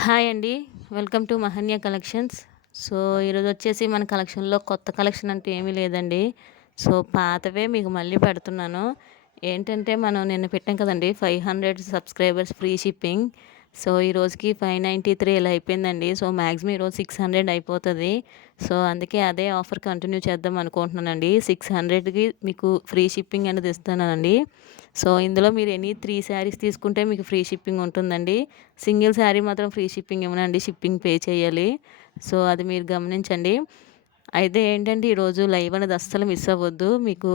Hi అండి. Welcome to Mahanya collections. So, ఈరోజు వచ్చేసి మన కలెక్షన్‌లో కొత్త కలెక్షన్ అంటూ ఏమీ లేదండి. సో, పాతవే మీకు మళ్ళీ పెడుతున్నాను. ఏంటంటే మనం నిన్న పెట్టాం కదండీ 500 సబ్స్క్రైబర్స్ ఫ్రీ షిప్పింగ్. సో, ఈ రోజుకి 593 ఇలా అయిపోయిందండి. సో, మాక్సిమం ఈరోజు 600 అయిపోతది. సో, అందుకే అదే ఆఫర్ కంటిన్యూ చేద్దాం అనుకుంటున్నానండి. 600కి మీకు ఫ్రీ షిప్పింగ్ అనేది ఇస్తున్నానండి. సో, ఇందులో మీరు ఎనీ 3 శారీస్ తీసుకుంటే మీకు ఫ్రీ షిప్పింగ్ ఉంటుందండి. సింగిల్ శారీ మాత్రం ఫ్రీ షిప్పింగ్ ఇవ్వనండి. షిప్పింగ్ పే చేయాలి. సో, అది మీరు గమనించండి. అయితే ఏంటంటే ఈరోజు లైవ్ అనేది అస్సలు మిస్ అవ్వద్దు. మీకు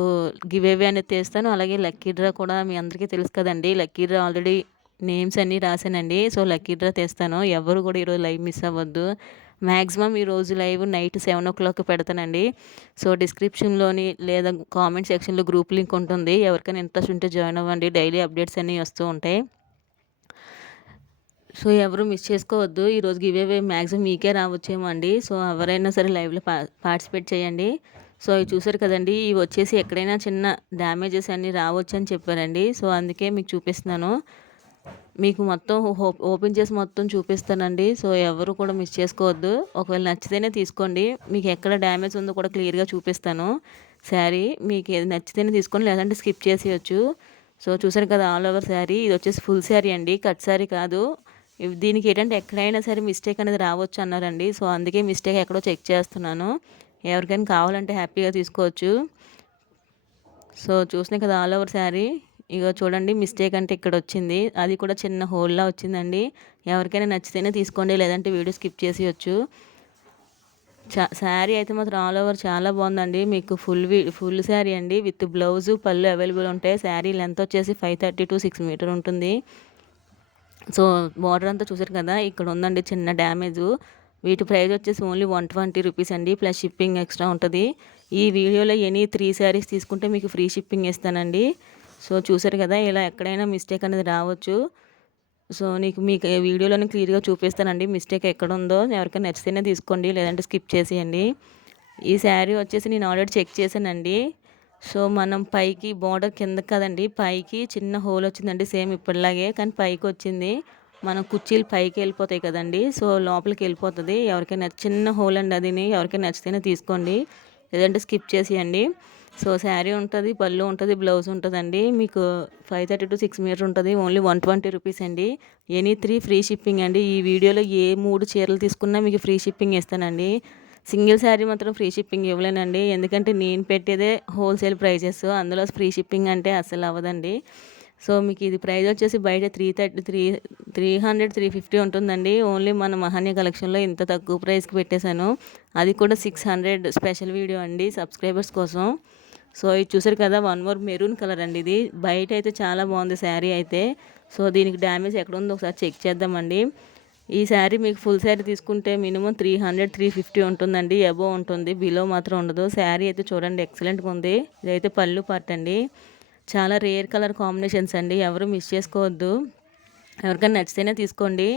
గివ్ అవే అనేది తీస్తాను. అలాగే లక్కీ డ్రా కూడా మీ అందరికీ తెలుసు కదండీ! లక్కీ డ్రా ఆల్రెడీ నేమ్స్ అన్నీ రాసానండి. సో, లక్కీ డ్రా తీస్తాను. ఎవ్వరు కూడా ఈరోజు లైవ్ మిస్ అవ్వద్దు. మాక్సిమం ఈరోజు లైవ్ నైట్ 7:00 పెడతానండి. సో, డిస్క్రిప్షన్‌లోని లేదా కామెంట్ సెక్షన్‌లో గ్రూప్ లింక్ ఉంటుంది. ఎవరికైనా ఇంట్రెస్ట్ ఉంటే జాయిన్ అవ్వండి. డైలీ అప్డేట్స్ అన్నీ వస్తూ ఉంటాయి. సో, ఎవరు మిస్ చేసుకోవద్దు. ఈరోజు గివ్ అవే మాక్సిమం మీకే రావచ్చేమో అండి. సో, ఎవరైనా సరే లైవ్‌లో పార్టిసిపేట్ చేయండి. సో, ఇవి చూసారు కదండీ! ఇవి వచ్చేసి ఎక్కడైనా చిన్న డ్యామేజెస్ అన్నీ రావచ్చని చెప్పారండి. సో, అందుకే మీకు చూపిస్తున్నాను. మీకు మొత్తం ఓపెన్ చేసి మొత్తం చూపిస్తానండి. సో, ఎవరు కూడా మిస్ చేసుకోవద్దు. ఒకవేళ నచ్చితేనే తీసుకోండి. మీకు ఎక్కడ డ్యామేజ్ ఉందో కూడా క్లియర్‌గా చూపిస్తాను. శారీ మీకు ఏది నచ్చితేనే తీసుకోండి. లేదంటే స్కిప్ చేసేయొచ్చు. సో, చూసారు కదా! All over sari. ఇది వచ్చేసి ఫుల్ శారీ అండి. కట్ శారీ కాదు. దీనికి ఏంటంటే ఎక్కడైనా సరే మిస్టేక్ అనేది రావచ్చు అన్నారండి. సో, అందుకే మిస్టేక్ ఎక్కడో చెక్ చేస్తున్నాను. ఎవరికైనా కావాలంటే హ్యాపీగా తీసుకోవచ్చు. సో, చూసినాయి కదా! All over sari. ఇగో చూడండి మిస్టేక్ అంటే ఇక్కడొచ్చింది. అది కూడా చిన్న హోల్‌లా వచ్చిందండి. ఎవరికైనా నచ్చితేనే తీసుకోండి. లేదంటే వీడియో స్కిప్ చేసేయొచ్చు. శారీ అయితే మాత్రం ఆల్ ఓవర్ చాలా బాగుందండి. మీకు ఫుల్ శారీ అండి. విత్ బ్లౌజు, పళ్ళు అవైలబుల్ ఉంటాయి. శారీ లెంత్ వచ్చేసి 530-6 మీటర్ ఉంటుంది. సో, బార్డర్ అంతా చూసారు కదా! ఇక్కడ ఉందండి చిన్న డ్యామేజు. వీటి ప్రైస్ వచ్చేసి ఓన్లీ 120 రూపీస్ అండి. ప్లస్ షిప్పింగ్ ఎక్స్ట్రా ఉంటది. ఈ వీడియోలో ఎనీ 3 శారీస్ తీసుకుంటే మీకు ఫ్రీ షిప్పింగ్ ఇస్తానండి. సో, చూసారు కదా! ఇలా ఎక్కడైనా మిస్టేక్ అనేది రావచ్చు. సో, మీకు ఈ వీడియోలోనే క్లియర్‌గా చూపిస్తానండి మిస్టేక్ ఎక్కడుందో. ఎవరికైనా నచ్చితేనే తీసుకోండి. లేదంటే స్కిప్ చేసేయండి. ఈ శారీ వచ్చేసి నేను ఆల్రెడీ చెక్ చేశానండి. సో, మనం పైకి బోర్డర్ కిందకి కదండీ! పైకి చిన్న హోల్ వచ్చిందండి. సేమ్ ఇప్పటిలాగే. కానీ పైకొచ్చింది. మనం కుర్చీలు పైకెళ్ళిపోతాయి కదండీ! సో, లోపలికెళ్ళిపోతది. ఎవరికైనా చిన్న హోల్ అండి అదిని. ఎవరికైనా నచ్చితేనే తీసుకోండి. లేదంటే స్కిప్ చేసేయండి. సో, శారీ ఉంటది, పళ్ళు ఉంటది, బ్లౌజ్ ఉంటదండి. మీకు 530-6 మీటర్ ఉంటది. ఓన్లీ 120 రూపీస్ అండి. ఎనీ 3 ఫ్రీ షిప్పింగ్ అండి. ఈ వీడియోలో ఏ 3 చీరలు తీసుకున్నా మీకు ఫ్రీ షిప్పింగ్ ఇస్తానండి. సింగిల్ శారీ మాత్రం ఫ్రీ షిప్పింగ్ ఇవ్వలేనండి. ఎందుకంటే నేను పెట్టేదే హోల్‌సేల్ ప్రైజెస్. అందులో ఫ్రీ షిప్పింగ్ అంటే అస్సలు అవ్వదండి. సో, మీకు ఇది ప్రైస్ వచ్చేసి బయట 300, 350 ఉంటుందండి. ఓన్లీ మన మహాన్య కలెక్షన్‌లో ఇంత తక్కువ ప్రైస్‌కి పెట్టేశాను. అది కూడా 600 స్పెషల్ వీడియో అండి సబ్స్క్రైబర్స్ కోసం. సో, ఇది చూసారు కదా! వన్ మోర్ మెరూన్ కలర్ అండి ఇది. బయటైతే చాలా బాగుంది శారీ అయితే. సో, దీనికి డ్యామేజ్ ఎక్కడుందో ఒకసారి చెక్ చేద్దామండి. ఈ శారీ మీకు ఫుల్ శారీ తీసుకుంటే మినిమమ్ 300, 350 ఉంటుందండి. అబోవ్ ఉంటుంది. బిలో మాత్రం ఉండదు. శారీ అయితే చూడండి ఎక్సలెంట్‌గా ఉంది. ఇదైతే పళ్ళు పార్ట్ అండి. చాలా రేర్ కలర్ కాంబినేషన్స్ అండి. ఎవరు మిస్ చేసుకోవద్దు. ఎవరికైనా నచ్చితేనే తీసుకోండి.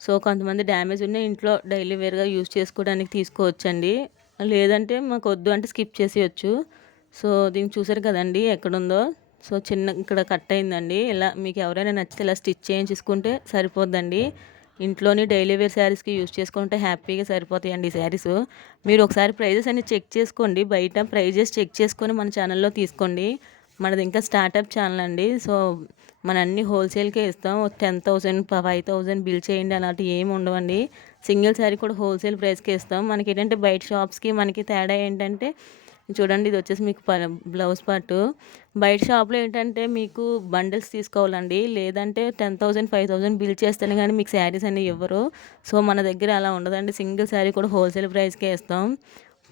సో, కొంతమంది డ్యామేజ్ ఉన్న ఇంట్లో డైలీ వేర్‌గా యూజ్ చేసుకోవడానికి తీసుకోవచ్చండి. లేదంటే మాకొద్దు అంటే స్కిప్ చేసేయొచ్చు. సో, దీన్ని చూసారు కదండీ ఎక్కడుందో. సో, ఇక్కడ కట్ అయిందండి. ఇలా మీకు ఎవరైనా నచ్చితే ఇలా స్టిచ్ చేయించేసుకుంటే సరిపోద్దండి. ఇంట్లోని డైలీ వేర్ శారీస్‌కి యూజ్ చేసుకుంటే హ్యాపీగా సరిపోతాయండి ఈ శారీసు. మీరు ఒకసారి ప్రైజెస్ అన్ని చెక్ చేసుకోండి. బయట ప్రైజెస్ చెక్ చేసుకొని మన ఛానల్‌లో తీసుకోండి. మనది ఇంకా స్టార్టప్ ఛానల్ అండి. సో, మనం అన్నీ హోల్‌సేల్‌కే ఇస్తాం. 10,000, 5,000 బిల్ చేయండి అలాంటివి ఏమి ఉండవండి. సింగిల్ శారీ కూడా హోల్‌సేల్ ప్రైస్‌కే ఇస్తాం. మనకేంటంటే బయట షాప్స్‌కి మనకి తేడా ఏంటంటే చూడండి ఇది వచ్చేసి మీకు బ్లౌజ్ పార్టు. బయట షాప్‌లో ఏంటంటే మీకు బండిల్స్ తీసుకోవాలండి. లేదంటే 10,000, 5,000 బిల్ చేస్తేనే గానీ మీకు శారీస్ అనేవి ఇవ్వరు. సో, మన దగ్గర అలా ఉండదండి. సింగిల్ శారీ కూడా హోల్‌సేల్ ప్రైస్‌కే ఇస్తాం.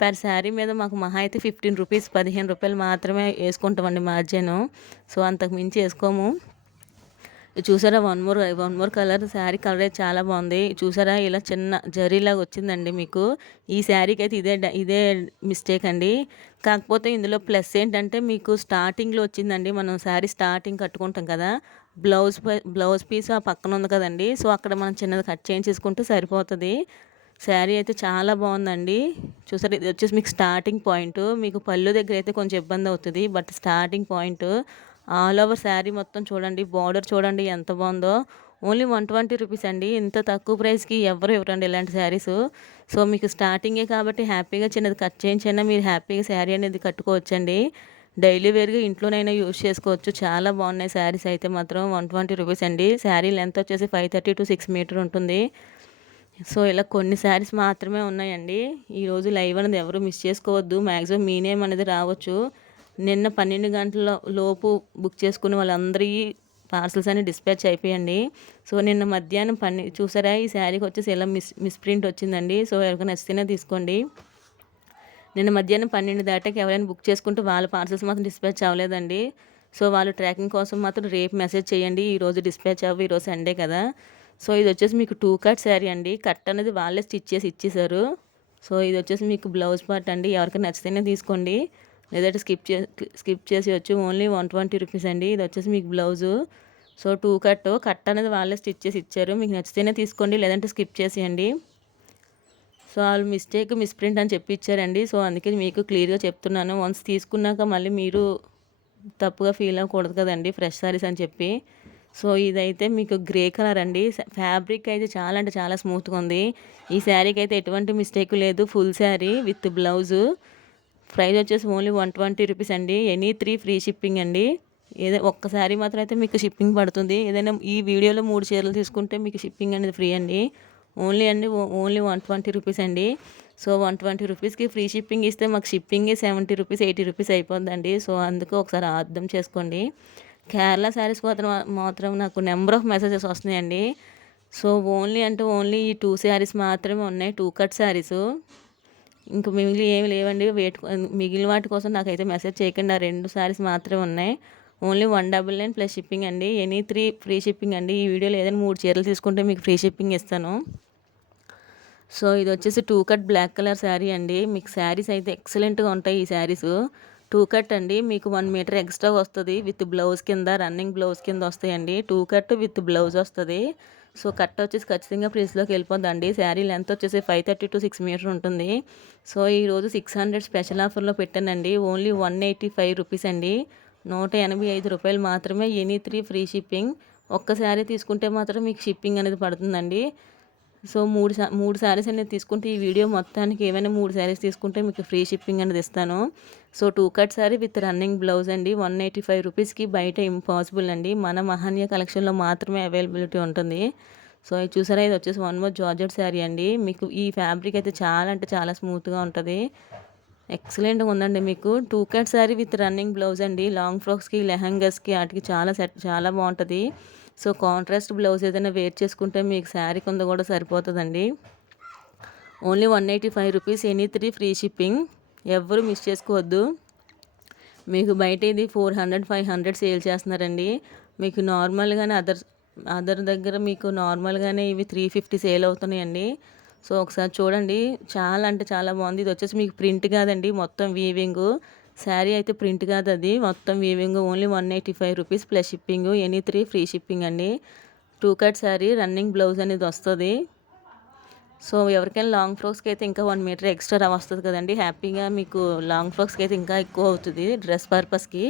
పర్ శారీ మీద మాకు మహా అయితే 15 రూపీస్, 15 రూపాయలు మాత్రమే యేసుకుంటామండి మార్జిను. సో, అంతకు మించి యేసుకోము. ఇది చూసారా one more colour sari colour అయితే చాలా బాగుంది. చూసారా ఇలా చిన్న జరీలాగా వచ్చిందండి మీకు. ఈ శారీకైతే ఇదే మిస్టేక్ అండి. కాకపోతే ఇందులో ప్లస్ ఏంటంటే మీకు స్టార్టింగ్‌లో వచ్చిందండి. మనం శారీ స్టార్టింగ్ కట్టుకుంటాం కదా! బ్లౌజ్ పీస్ ఆ పక్కన ఉంది కదండీ! సో, అక్కడ మనం చిన్నది కట్ చేయించేసుకుంటే సరిపోతది. శారీ అయితే చాలా బాగుందండి. చూసారా ఇది వచ్చేసి మీకు స్టార్టింగ్ పాయింటు. మీకు పళ్ళు దగ్గర అయితే కొంచెం ఇబ్బంది అవుతది. But starting point. All over sari మొత్తం చూడండి. బార్డర్ చూడండి ఎంత బాగుందో. ఓన్లీ 120 రూపీస్ అండి. ఇంత తక్కువ ప్రైస్‌కి ఎవ్వరు ఇవ్వరండి ఇలాంటి శారీసు. సో, మీకు స్టార్టింగే కాబట్టి హ్యాపీగా చిన్నది కట్ చేయించైనా మీరు హ్యాపీగా శారీ అనేది కట్టుకోవచ్చండి. డైలీ వేర్‌గా ఇంట్లోనైనా యూజ్ చేసుకోవచ్చు. చాలా బాగున్నాయి శారీస్ అయితే మాత్రం 120 రూపీస్ అండి. శారీ లెంత్ వచ్చేసి 530-6 మీటర్ ఉంటుంది. సో, ఇలా కొన్ని శారీస్ మాత్రమే ఉన్నాయండి. ఈరోజు లైవ్ అనేది ఎవరు మిస్ చేసుకోవద్దు. మ్యాక్సిమం మీ నేమ్ అనేది రావచ్చు. నిన్న 12 గంటల లోపు బుక్ చేసుకున్న వాళ్ళందరియి పార్సెల్స్ అన్ని డిస్పాచ్ అయిపోయండి. సో, నిన్న మధ్యాహ్నం చూసారా ఈ శారీకి వచ్చేసి ఇలా మిస్‌ప్రింట్ వచ్చిందండి. సో, ఎవరికైనా నచ్చితేనే తీసుకోండి. నిన్న మధ్యాహ్నం 12 దాటాక ఎవరైనా బుక్ చేసుకుంటే వాళ్ళ పార్సెల్స్ మాత్రం డిస్పాచ్ అవ్వలేదండి. సో, వాళ్ళు ట్రాకింగ్ కోసం మాత్రం రేపు మెసేజ్ చేయండి. ఈరోజు డిస్పాచ్ అవ్వవు, ఈరోజు సండే కదా. సో, ఇది వచ్చేసి మీకు 2 కట్ శారీ అండి. కట్ అనేది వాళ్ళే స్టిచ్ చేసి ఇచ్చేసారు. సో, ఇది వచ్చేసి మీకు బ్లౌజ్ పార్ట్ అండి. ఎవరికైనా నచ్చితేనే తీసుకోండి, లేదంటే స్కిప్ చేసేయచ్చు. ఓన్లీ 120 రూపీస్ అండి. ఇది వచ్చేసి మీకు బ్లౌజు. సో, 2 కట్ అనేది వాళ్ళే స్టిచ్ చేసి ఇచ్చారు. మీకు నచ్చితేనే తీసుకోండి, లేదంటే స్కిప్ చేసేయండి. సో, వాళ్ళు మిస్‌ప్రింట్ అని చెప్పి ఇచ్చారండి. సో, అందుకే మీకు క్లియర్‌గా చెప్తున్నాను. వన్స్ తీసుకున్నాక మళ్ళీ మీరు తప్పుగా ఫీల్ అవ్వకూడదు కదండీ, ఫ్రెష్ శారీస్ అని చెప్పి. సో, ఇదైతే మీకు గ్రే కలర్ అండి. ఫ్యాబ్రిక్ అయితే చాలా అంటే చాలా స్మూత్‌గా ఉంది. ఈ శారీకి అయితే ఎటువంటి మిస్టేక్ లేదు. Full sari with blouse. Price వచ్చేసి ఓన్లీ 120 రూపీస్ అండి. ఎనీ 3 ఫ్రీ షిప్పింగ్ అండి. ఒక్క శారీ మాత్రం అయితే మీకు షిప్పింగ్ పడుతుంది. ఏదైనా ఈ వీడియోలో 3 చీరలు తీసుకుంటే మీకు షిప్పింగ్ అనేది ఫ్రీ అండి. ఓన్లీ 120 రూపీస్ అండి. సో, 120 రూపీస్‌కి ఫ్రీ షిప్పింగ్ ఇస్తే మాకు షిప్పింగే 70 రూపీస్, 80 రూపీస్ అయిపోద్దండి. సో, అందుకు ఒకసారి అర్థం చేసుకోండి. కేరళ శారీస్ మాత్రం నాకు నెంబర్ ఆఫ్ మెసేజెస్ వస్తున్నాయండి. సో, ఓన్లీ ఈ 2 శారీస్ మాత్రమే ఉన్నాయి. 2 కట్ శారీసు. ఇంక మిగిలిన ఏమి లేవండి. మిగిలిన వాటి కోసం నాకైతే మెసేజ్ చేయకండి. ఆ 2 శారీస్ మాత్రమే ఉన్నాయి. ఓన్లీ 199 ప్లస్ షిప్పింగ్ అండి. ఎనీ 3 ఫ్రీ షిప్పింగ్ అండి. ఈ వీడియోలో ఏదైనా 3 చీరలు తీసుకుంటే మీకు ఫ్రీ షిప్పింగ్ ఇస్తాను. సో, ఇది వచ్చేసి 2 కట్ బ్లాక్ కలర్ శారీ అండి. మీకు శారీస్ అయితే ఎక్సలెంట్‌గా ఉంటాయి ఈ శారీసు. 2 కట్ అండి. మీకు 1 మీటర్ ఎక్స్ట్రా వస్తుంది. విత్ బ్లౌజ్ కింద, రన్నింగ్ బ్లౌజ్ కింద వస్తాయండి. 2 కట్ విత్ బ్లౌజ్ వస్తుంది. సో, కట్ వచ్చేసి ఖచ్చితంగా ప్లేస్లోకి వెళ్ళిపోద్దండి. శారీ లెంత్ వచ్చేసి 530-6 మీటర్ ఉంటుంది. సో, ఈరోజు 600 స్పెషల్ ఆఫర్లో పెట్టానండి. ఓన్లీ 185 రూపీస్ అండి. 185 రూపాయలు మాత్రమే. Any 3 free shipping. ఒక్క శారీ తీసుకుంటే మాత్రం మీకు షిప్పింగ్ అనేది పడుతుందండి. సో, 3 శారీస్ అనేది తీసుకుంటే ఈ వీడియో మొత్తానికి ఏమైనా 3 శారీస్ తీసుకుంటే మీకు ఫ్రీ షిప్పింగ్ అనేది ఇస్తాను. So, 2 cut sari with running blouse అండి. 185 రూపీస్‌కి బయట ఇంపాసిబుల్ అండి. మన మహాన్య కలెక్షన్‌లో మాత్రమే అవైలబిలిటీ ఉంటుంది. సో, ఇది చూసారా, ఇది వచ్చేసి వన్ మోర్ జార్జెట్ శారీ అండి. మీకు ఈ ఫ్యాబ్రిక్ అయితే చాలా అంటే చాలా స్మూత్‌గా ఉంటుంది. ఎక్సలెంట్‌గా ఉందండి. మీకు 2 cut sari with running blouse అండి. లాంగ్ ఫ్రాక్స్‌కి, లెహంగాస్‌కి ఆటికి చాలా బాగుంటుంది. సో, కాంట్రాస్ట్ బ్లౌజ్ ఏదైనా వేర్ చేసుకుంటే మీకు శారీ కింద కూడా సరిపోతుందండి. Only 185 rupees. Any 3 free shipping. ఎవ్వరు మిస్ చేసుకోవద్దు. మీకు బయట ఇది 400, 500 సేల్ చేస్తున్నారండి. మీకు నార్మల్‌గానే అదర్ దగ్గర మీకు నార్మల్‌గానే ఇవి 350 సేల్ అవుతున్నాయండి. సో, ఒకసారి చూడండి. చాలా అంటే చాలా బాగుంది. ఇది వచ్చేసి మీకు ప్రింట్ కాదండి, మొత్తం వీవింగు. శారీ అయితే ప్రింట్ కాదు, అది మొత్తం weaving. Only 185 rupees plus shipping. Any 3 free shipping అండి. 2 కట్ శారీ, రన్నింగ్ బ్లౌజ్ అనేది వస్తుంది. సో, ఎవరికైనా లాంగ్ ఫ్రాక్స్కి అయితే ఇంకా 1 మీటర్ ఎక్స్ట్రా వస్తుంది కదండి. హ్యాపీగా మీకు లాంగ్ ఫ్రాక్స్కి అయితే ఇంకా ఎక్కువ అవుతుంది డ్రెస్ పర్పస్కి.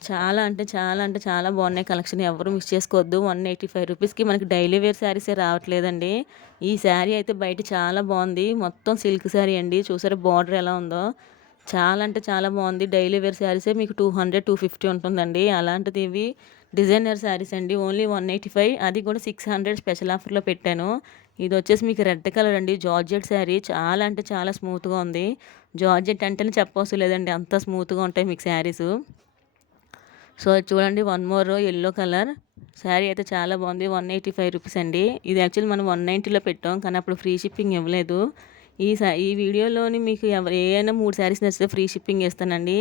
చాలా అంటే చాలా బాగున్నాయి కలెక్షన్. ఎవరు మిస్ చేసుకోవద్దు. 185 రూపీస్‌కి మనకి డైలీ వేర్ శారీసే రావట్లేదండి. ఈ శారీ అయితే బయట చాలా బాగుంది. మొత్తం సిల్క్ శారీ అండి. చూసారా బార్డర్ ఎలా ఉందో. చాలా అంటే చాలా బాగుంది. డైలీ వేర్ శారీసే మీకు 200, 250 ఉంటుందండి. అలాంటిది ఇవి డిజైనర్ శారీస్ అండి. ఓన్లీ 185, అది కూడా 600 స్పెషల్ ఆఫర్లో పెట్టాను. ఇది వచ్చేసి మీకు రెడ్ కలర్ అండి. జార్జెట్ శారీ చాలా అంటే చాలా స్మూత్‌గా ఉంది. జార్జెట్ అంటేనే చెప్పవసరం లేదండి, అంత స్మూత్‌గా ఉంటాయి మీకు శారీసు. సో, చూడండి, one more yellow colour sari అయితే చాలా బాగుంది. 185 రూపీస్ అండి. ఇది యాక్చువల్లీ మనం 190లో పెట్టాం, కానీ అప్పుడు ఫ్రీ షిప్పింగ్ ఇవ్వలేదు. ఈ వీడియోలోని మీకు ఏమైనా 3 శారీస్ నచ్చితే ఫ్రీ షిప్పింగ్ ఇస్తానండి.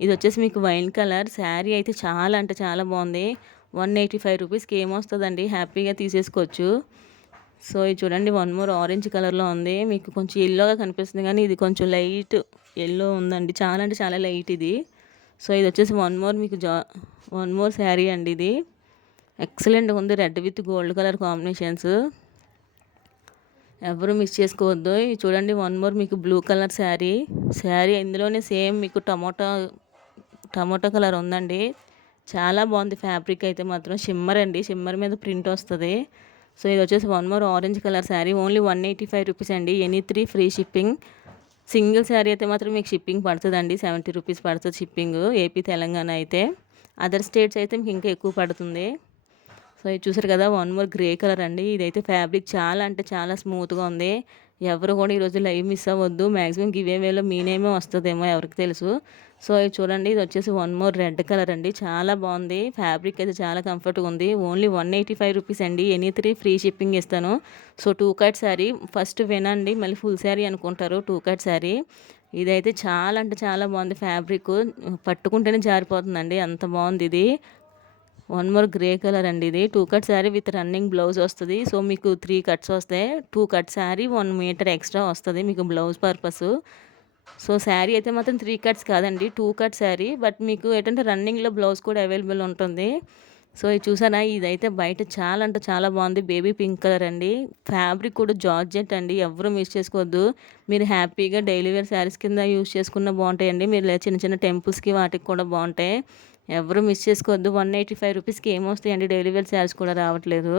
ఇది వచ్చేసి మీకు వైన్ కలర్ శారీ అయితే చాలా అంటే చాలా బాగుంది. 185 రూపీస్‌కి ఏమొస్తుందండి, హ్యాపీగా తీసేసుకోవచ్చు. సో, ఇది చూడండి, వన్ మోర్ ఆరెంజ్ కలర్లో ఉంది. మీకు కొంచెం యెల్లోగా కనిపిస్తుంది, కానీ ఇది కొంచెం లైట్ యెల్లో ఉందండి. చాలా అంటే చాలా లైట్ ఇది. సో, ఇది వచ్చేసి వన్ మోర్ శారీ అండి. ఇది ఎక్సలెంట్‌గా ఉంది. Red with gold colour combinations. ఎవరు మిస్ చేసుకోవద్దు. ఇది చూడండి, వన్ మోర్ మీకు బ్లూ కలర్ శారీ ఇందులోనే సేమ్ మీకు టమోటా కలర్ ఉందండి. చాలా బాగుంది ఫ్యాబ్రిక్ అయితే మాత్రం. షిమ్మర్ అండి, షిమ్మర్ మీద ప్రింట్ వస్తుంది. సో ఇది వచ్చేసి one more orange colour sari. Only 185 rupees అండి. Any 3 free shipping. Single sari అయితే మాత్రం మీకు షిప్పింగ్ పడుతుందండి, 70 రూపీస్ పడుతుంది షిప్పింగ్. ఏపీ తెలంగాణ అయితే. అదర్ స్టేట్స్ అయితే మీకు ఇంకా ఎక్కువ పడుతుంది. సో ఇది చూసారు కదా, వన్ మోర్ గ్రే కలర్ అండి. ఇదైతే ఫ్యాబ్రిక్ చాలా అంటే చాలా స్మూత్గా ఉంది. ఎవరు కూడా ఈరోజు లైవ్ మిస్ అవ్వద్దు. మ్యాక్సిమం గివ్ వేలో మీ నేమే వస్తుందేమో ఎవరికి తెలుసు. సో ఇది చూడండి, ఇది వచ్చేసి వన్ మోర్ రెడ్ కలర్ అండి. చాలా బాగుంది ఫ్యాబ్రిక్ అయితే, చాలా కంఫర్ట్గా ఉంది. ఓన్లీ 185 రూపీస్ అండి. ఎనీ 3 ఫ్రీ షిప్పింగ్ ఇస్తాను. సో 2 కట్ శారీ ఫస్ట్ వినండి, మళ్ళీ ఫుల్ శారీ అనుకుంటారు. 2 కట్ శారీ ఇదైతే చాలా అంటే చాలా బాగుంది. ఫ్యాబ్రిక్ పట్టుకుంటేనే జారిపోతుందండి, అంత బాగుంది ఇది. వన్ మోర్ గ్రే కలర్ అండి. ఇది 2 cut sari with running blouse వస్తుంది. సో మీకు 3 కట్స్ వస్తాయి. 2 కట్ శారీ 1 మీటర్ ఎక్స్ట్రా వస్తుంది మీకు బ్లౌజ్ పర్పస్. సో శారీ అయితే మాత్రం 3 కట్స్ కాదండి, 2 కట్ శారీ. బట్ మీకు ఏంటంటే రన్నింగ్లో బ్లౌజ్ కూడా అవైలబుల్ ఉంటుంది. సో ఇది చూసారా, ఇదైతే బయట చాలా అంటే చాలా బాగుంది. బేబీ పింక్ కలర్ అండి. ఫ్యాబ్రిక్ కూడా జార్జెట్ అండి, ఎవరు మిస్ చేసుకోవద్దు. మీరు హ్యాపీగా డైలీ వేర్ శారీస్ కింద యూస్ చేసుకున్న బాగుంటాయండి. మీరు చిన్న చిన్న టెంపుల్స్కి వాటికి కూడా బాగుంటాయి. ఎవరు మిస్ చేసుకోవద్దు. 185 రూపీస్కి ఏమొస్తాయండి, డైలీ వేర్ శారీస్ కూడా రావట్లేదు.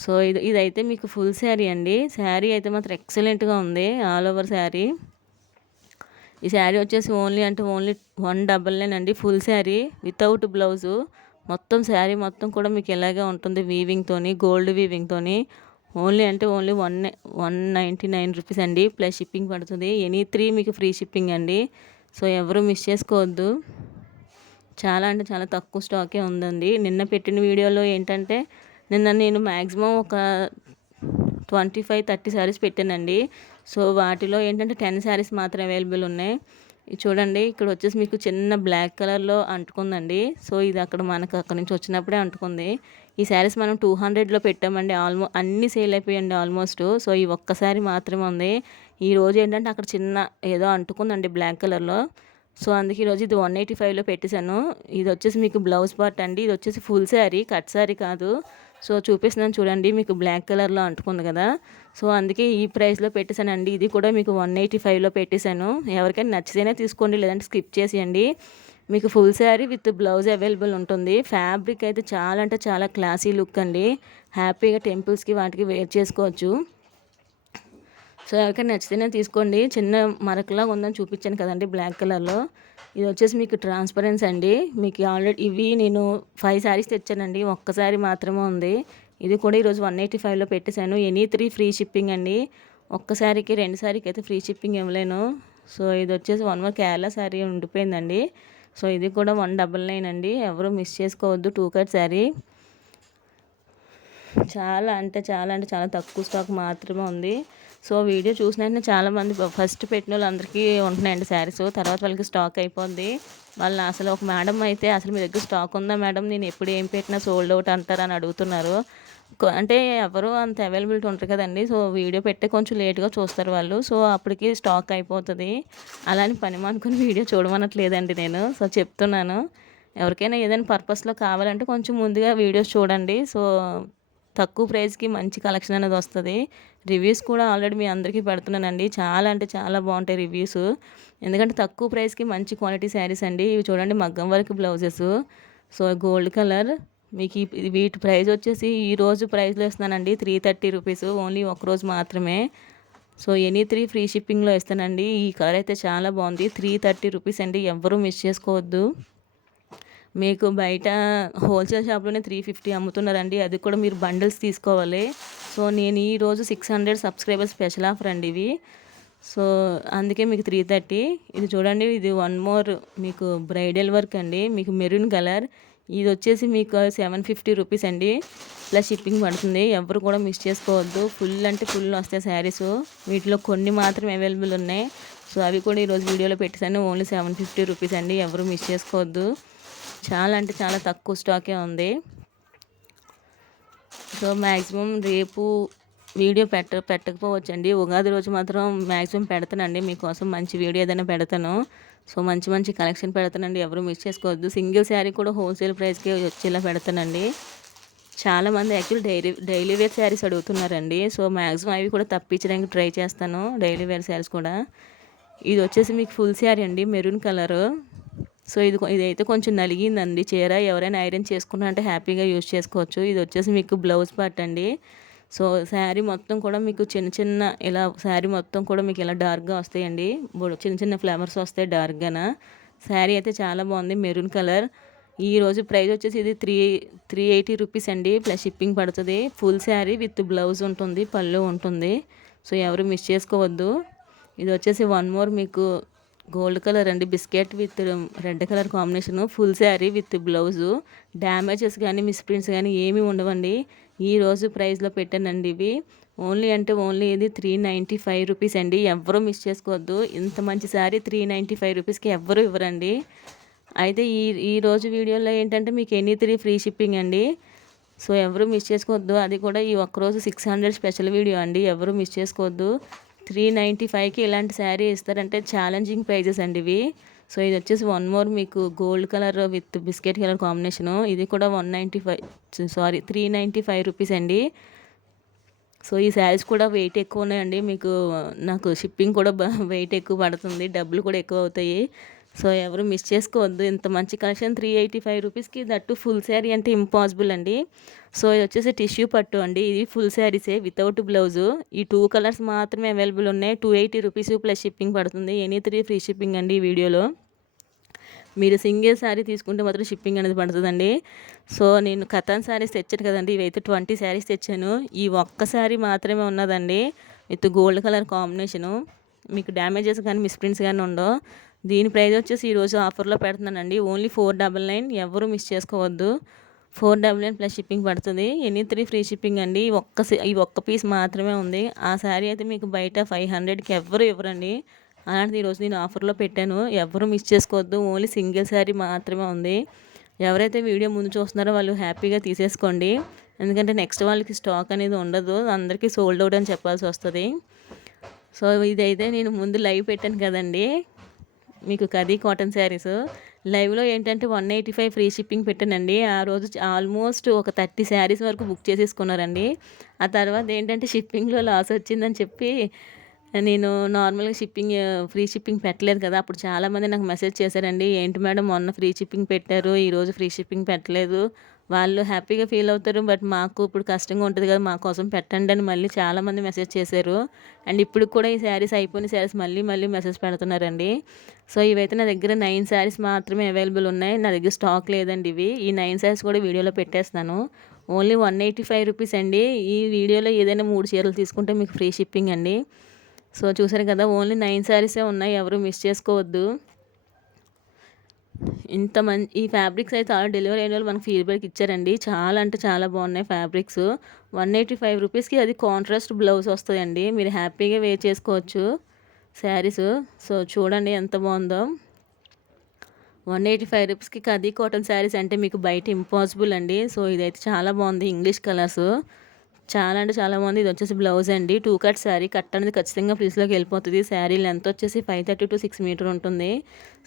సో ఇదైతే మీకు ఫుల్ శారీ అండి. శారీ అయితే మాత్రం ఎక్సలెంట్గా ఉంది, ఆల్ ఓవర్ శారీ. ఈ శారీ వచ్చేసి ఓన్లీ 199 అండి. Full sari without blouse. మొత్తం శారీ మొత్తం కూడా మీకు ఇలాగే ఉంటుంది, వీవింగ్తోని, గోల్డ్ వీవింగ్తోని. ఓన్లీ 199 రూపీస్ అండి, ప్లస్ షిప్పింగ్ పడుతుంది. ఎనీ 3 మీకు ఫ్రీ షిప్పింగ్ అండి. సో ఎవరు మిస్ చేసుకోవద్దు. చాలా అంటే చాలా తక్కువ స్టాకే ఉందండి. నిన్న పెట్టిన వీడియోలో ఏంటంటే, నిన్న నేను మ్యాక్సిమం ఒక 25-30 శారీస్ పెట్టానండి. సో వాటిలో ఏంటంటే 10 శారీస్ మాత్రం అవైలబుల్ ఉన్నాయి. చూడండి, ఇక్కడ వచ్చేసి మీకు చిన్న బ్లాక్ కలర్లో అంటుకుందండి. సో ఇది మనకు అక్కడ నుంచి వచ్చినప్పుడే అంటుకుంది. ఈ శారీస్ మనం 200లో పెట్టామండి. అన్నీ సేల్ అయిపోయాయండి ఆల్మోస్ట్. సో ఈ ఒక్కసారి మాత్రమే ఉంది. ఈరోజు ఏంటంటే అక్కడ చిన్న ఏదో అంటుకుందండి బ్లాక్ కలర్లో. సో అందుకే ఈరోజు ఇది 185లో పెట్టేశాను. ఇది వచ్చేసి మీకు బ్లౌజ్ పార్ట్ అండి. ఇది వచ్చేసి ఫుల్ శారీ, కట్ శారీ కాదు. సో చూపిస్తున్నాను చూడండి, మీకు బ్లాక్ కలర్లో అంటుకుంది కదా. సో అందుకే ఈ ప్రైస్లో పెట్టేశానండి. ఇది కూడా మీకు 185లో పెట్టేశాను. ఎవరికైనా నచ్చితేనే తీసుకోండి, లేదంటే స్కిప్ చేసేయండి. మీకు full sari with blouse available ఉంటుంది. ఫ్యాబ్రిక్ అయితే చాలా అంటే చాలా క్లాసీ లుక్ అండి. హ్యాపీగా టెంపుల్స్కి వాటికి వేర్ చేసుకోవచ్చు. సో ఎవరికైనా నచ్చితేనే తీసుకోండి. చిన్న మరకలాగా ఉందని చూపించాను కదండి బ్లాక్ కలర్లో. ఇది వచ్చేసి మీకు ట్రాన్స్పరెన్సీ అండి. మీకు ఆల్రెడీ ఇవి నేను 5 శారీస్ తెచ్చానండి, ఒక్కసారి మాత్రమే ఉంది. ఇది కూడా ఈరోజు 185లో పెట్టేశాను. ఎనీ 3 ఫ్రీ షిప్పింగ్ అండి. ఒక్కసారికి 2 శారీకి అయితే ఫ్రీ షిప్పింగ్ ఇవ్వలేను. సో ఇది వచ్చేసి వన్ మోర్ కేరళ శారీ ఉండిపోయిందండి. సో ఇది కూడా 199 అండి. ఎవరు మిస్ చేసుకోవద్దు. 2 కట్ శారీ. చాలా అంటే చాలా తక్కువ స్టాక్ మాత్రమే ఉంది. సో వీడియో చూసిన వెంటనే చాలామంది ఫస్ట్ పెట్టిన వాళ్ళందరికీ ఉంటున్నాయండి శారీస్. తర్వాత వాళ్ళకి స్టాక్ అయిపోద్ది. వాళ్ళు అసలు ఒక మేడం అయితే, అసలు మీ దగ్గర స్టాక్ ఉందా మేడం, నేను ఎప్పుడు ఏం పెట్టినా సోల్డ్ అవుట్ అంటారని అడుగుతున్నారు. అంటే ఎవరు అంత అవైలబిలిటీ ఉంటారు కదండి. సో వీడియో పెట్టే కొంచెం లేట్గా చూస్తారు వాళ్ళు. సో అప్పటికి స్టాక్ అయిపోతుంది. అలాని పని మానుకొని వీడియో చూడమనట్లేదండి నేను. సో చెప్తున్నాను, ఎవరికైనా ఏదైనా పర్పస్లో కావాలంటే కొంచెం ముందుగా వీడియోస్ చూడండి. సో తక్కువ ప్రైస్కి మంచి కలెక్షన్ అనేది వస్తుంది. రివ్యూస్ కూడా ఆల్రెడీ మీ అందరికీ పెడుతున్నానండి. చాలా అంటే చాలా బాగుంటాయి రివ్యూస్. ఎందుకంటే తక్కువ ప్రైస్కి మంచి క్వాలిటీ శారీస్ అండి. ఇవి చూడండి, మగ్గం work blouses. So gold colour. మీకు వీటి ప్రైస్ వచ్చేసి ఈరోజు ప్రైస్లో ఇస్తున్నానండి 330 రూపీస్. ఓన్లీ ఒకరోజు మాత్రమే. సో ఎనీ 3 ఫ్రీ షిప్పింగ్లో ఇస్తానండి. ఈ కలర్ అయితే చాలా బాగుంది. 330 రూపీస్ అండి, ఎవ్వరూ మిస్ చేసుకోవద్దు. మీకు బయట హోల్సేల్ షాప్లోనే 350 అమ్ముతున్నారండి. అది కూడా మీరు బండిల్స్ తీసుకోవాలి. సో నేను ఈరోజు 600 సబ్స్క్రైబర్స్ స్పెషల్ ఆఫర్ అండి ఇవి. సో అందుకే మీకు 330. ఇది చూడండి, ఇది వన్ మోర్ మీకు బ్రైడల్ వర్క్ అండి. మీకు మెరూన్ కలర్. ఇది వచ్చేసి మీకు 750 రూపీస్ అండి, ప్లస్ షిప్పింగ్ పడుతుంది. ఎవరు కూడా మిస్ చేసుకోవద్దు. ఫుల్ అంటే ఫుల్ వస్తాయి శారీస్. వీటిలో కొన్ని మాత్రం అవైలబుల్ ఉన్నాయి. సో అవి కూడా ఈరోజు వీడియోలో పెట్టేసాను. ఓన్లీ 750 రూపీస్ అండి, ఎవరు మిస్ చేసుకోవద్దు. చాలా అంటే చాలా తక్కువ స్టాకే ఉంది. సో మ్యాక్సిమం రేపు వీడియో పెట్టకపోవచ్చండి. ఉగాది రోజు మాత్రం మ్యాక్సిమం పెడతానండి మీకోసం. మంచి వీడియో ఏదైనా పెడతాను. సో మంచి కలెక్షన్ పెడతానండి, ఎవరు మిస్ చేసుకోవద్దు. సింగిల్ శారీ కూడా హోల్సేల్ ప్రైస్కి వచ్చేలా పెడతానండి. చాలామంది యాక్చువల్లీ డైలీ వేర్ శారీస్ అడుగుతున్నారండి. సో మ్యాక్సిమం అవి కూడా తప్పించడానికి ట్రై చేస్తాను, డైలీ వేర్ శారీస్ కూడా. ఇది వచ్చేసి మీకు ఫుల్ శారీ అండి, మెరూన్ కలరు. సో ఇదైతే కొంచెం నలిగిందండి చీర. ఎవరైనా ఐరన్ చేసుకున్నారంటే హ్యాపీగా యూజ్ చేసుకోవచ్చు. ఇది వచ్చేసి మీకు బ్లౌజ్ పార్ట్ అండి. సో శారీ మొత్తం కూడా మీకు చిన్న చిన్న ఇలా శారీ మొత్తం కూడా మీకు ఇలా డార్క్గా వస్తాయండి. చిన్న చిన్న ఫ్లవర్స్ వస్తాయి డార్క్గాన. శారీ అయితే చాలా బాగుంది, మెరూన్ కలర్. ఈరోజు ప్రైస్ వచ్చేసి ఇది 380 రూపీస్ అండి, ప్లస్ షిప్పింగ్ పడుతుంది. ఫుల్ శారీ విత్ బ్లౌజ్ ఉంటుంది, పళ్ళు ఉంటుంది. సో ఎవరు మిస్ చేసుకోవద్దు. ఇది వచ్చేసి వన్ మోర్ మీకు గోల్డ్ కలర్ అండి, biscuit with red colour combination. Full sari with blouse. Damages కానీ మిస్ప్రింట్స్ కానీ ఏమీ ఉండవండి. ఈరోజు ప్రైస్లో పెట్టానండి ఇవి. ఓన్లీ అంటే ఓన్లీ ఇది 395 రూపీస్ అండి. ఎవ్వరూ మిస్ చేసుకోవద్దు. ఇంత మంచి శారీ 395 రూపీస్కి ఎవ్వరూ ఇవ్వరండి. అయితే ఈరోజు వీడియోలో ఏంటంటే మీకు ఎనీ 3 ఫ్రీ షిప్పింగ్ అండి. సో ఎవరు మిస్ చేసుకోవద్దు. అది కూడా ఈ ఒక్కరోజు 600 స్పెషల్ వీడియో అండి, ఎవరు మిస్ చేసుకోవద్దు. 395కి ఇలాంటి శారీ ఇస్తారంటే ఛాలెంజింగ్ ప్రైజెస్ అండి ఇవి. సో ఇది వచ్చేసి వన్ మోర్ మీకు gold colour with biscuit colour combination. ఇది కూడా 395 రూపీస్ అండి. సో ఈ శారీస్ కూడా వెయిట్ ఎక్కువ ఉన్నాయండి. మీకు నాకు షిప్పింగ్ కూడా వెయిట్ ఎక్కువ పడుతుంది, డబ్బులు కూడా ఎక్కువ అవుతాయి. సో ఎవరు మిస్ చేసుకోవద్దు. ఇంత మంచి కలెక్షన్ 385 రూపీస్కి, దట్టు ఫుల్ శారీ అంటే ఇంపాసిబుల్ అండి. సో ఇది వచ్చేసి టిష్యూ పట్టు అండి. ఇది ఫుల్ శారీసే వితౌట్ బ్లౌజు. ఈ 2 కలర్స్ మాత్రమే అవైలబుల్ ఉన్నాయి. 280 రూపీస్ ప్లస్ షిప్పింగ్ పడుతుంది. ఎనీ 3 ఫ్రీ షిప్పింగ్ అండి ఈ వీడియోలో. మీరు సింగిల్ శారీ తీసుకుంటే మాత్రం షిప్పింగ్ అనేది పడుతుందండి. సో నేను కథాన్ శారీస్ తెచ్చాను కదండి, ఇవైతే 20 శారీస్ తెచ్చాను. ఈ ఒక్క శారీ మాత్రమే ఉన్నదండి విత్ గోల్డ్ కలర్ కాంబినేషను. మీకు డ్యామేజెస్ కానీ మిస్ప్రింట్స్ కానీ ఉండవు. దీని ప్రైస్ వచ్చేసి ఈరోజు ఆఫర్లో పెడుతున్నానండి. ఓన్లీ 499. ఎవరు మిస్ చేసుకోవద్దు. 499 ప్లస్ షిప్పింగ్ పడుతుంది. ఎనీ 3 ఫ్రీ షిప్పింగ్ అండి. ఈ ఒక్క పీస్ మాత్రమే ఉంది. ఆ శారీ అయితే మీకు బయట 500కి ఎవ్వరు ఇవ్వరండి. అలాంటిది ఈరోజు నేను ఆఫర్లో పెట్టాను, ఎవరు మిస్ చేసుకోవద్దు. ఓన్లీ సింగిల్ శారీ మాత్రమే ఉంది. ఎవరైతే వీడియో ముందు చూస్తున్నారో వాళ్ళు హ్యాపీగా తీసేసుకోండి. ఎందుకంటే నెక్స్ట్ వాళ్ళకి స్టాక్ అనేది ఉండదు, అందరికీ సోల్డ్ అవుట్ అని చెప్పాల్సి వస్తుంది. సో ఇదైతే నేను ముందు లైవ్ పెట్టాను కదండి మీకు, ఖదీ కాటన్ శారీస్. లైవ్లో ఏంటంటే 185 ఫ్రీ షిప్పింగ్ పెట్టానండి. ఆ రోజు ఆల్మోస్ట్ ఒక 30 శారీస్ వరకు బుక్ చేసేసుకున్నారండి. ఆ తర్వాత ఏంటంటే షిప్పింగ్లో లాస్ వచ్చిందని చెప్పి నేను నార్మల్గా ఫ్రీ షిప్పింగ్ పెట్టలేదు కదా. అప్పుడు చాలామంది నాకు మెసేజ్ చేశారండి, ఏంటి మేడం మొన్న ఫ్రీ షిప్పింగ్ పెట్టారు, ఈరోజు ఫ్రీ షిప్పింగ్ పెట్టలేదు. వాళ్ళు హ్యాపీగా ఫీల్ అవుతారు, బట్ మాకు ఇప్పుడు కష్టంగా ఉంటుంది కదా, మా కోసం పెట్టండి అని మళ్ళీ చాలామంది మెసేజ్ చేశారు. అండ్ ఇప్పుడు కూడా ఈ శారీస్ అయిపోయిన శారీస్ మళ్ళీ మెసేజ్ పెడుతున్నారండి. సో ఇవైతే నా దగ్గర 9 శారీస్ మాత్రమే అవైలబుల్ ఉన్నాయి. నా దగ్గర స్టాక్ లేదండి ఇవి. ఈ 9 శారీస్ కూడా వీడియోలో పెట్టేస్తాను. ఓన్లీ 185 రూపీస్ అండి. ఈ వీడియోలో ఏదైనా 3 చీరలు తీసుకుంటే మీకు ఫ్రీ షిప్పింగ్ అండి. సో చూసారు కదా, ఓన్లీ 9 శారీసే ఉన్నాయి, ఎవరు మిస్ చేసుకోవద్దు. ఈ ఫ్యాబ్రిక్స్ అయితే డెలివరీ అయిన వాళ్ళు మనకు ఫీడ్బ్యాక్ ఇచ్చారండి. చాలా అంటే చాలా బాగున్నాయి ఫ్యాబ్రిక్స్. 185 రూపీస్కి అది కాంట్రాస్ట్ బ్లౌజ్ వస్తుందండి. మీరు హ్యాపీగా వేర్ చేసుకోవచ్చు శారీస్. సో చూడండి ఎంత బాగుందో. 185 రూపీస్కి ఖదీ కాటన్ శారీస్ అంటే మీకు బయట ఇంపాసిబుల్ అండి. సో ఇదైతే చాలా బాగుంది, ఇంగ్లీష్ కలర్స్ చాలా అంటే చాలా బాగుంది. ఇది వచ్చేసి బ్లౌజ్ అండి, 2 కట్ శారీ. కట్ అనేది ఖచ్చితంగా ఫ్రిడ్జ్లోకి వెళ్ళిపోతుంది. శారీ లెంత్ వచ్చేసి 530 to 6 మీటర్ ఉంటుంది.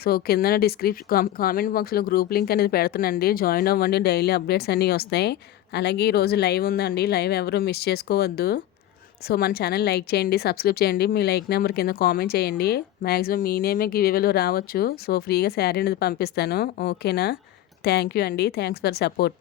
సో కింద కామెంట్ బాక్స్లో గ్రూప్ లింక్ అనేది పెడుతున్నాండి, జాయిన్ అవ్వండి. డైలీ అప్డేట్స్ అన్నీ వస్తాయి. అలాగే ఈరోజు లైవ్ ఉందండి, లైవ్ ఎవరు మిస్ చేసుకోవద్దు. సో మన ఛానల్ లైక్ చేయండి, సబ్స్క్రైబ్ చేయండి. మీ లైక్ నెంబర్ కింద కామెంట్ చేయండి. మ్యాక్సిమం మీ నేమే గివేవేలో రావచ్చు. సో ఫ్రీగా శారీ అనేది పంపిస్తాను, ఓకేనా. థ్యాంక్ యూ అండి, థ్యాంక్స్ ఫర్ సపోర్ట్.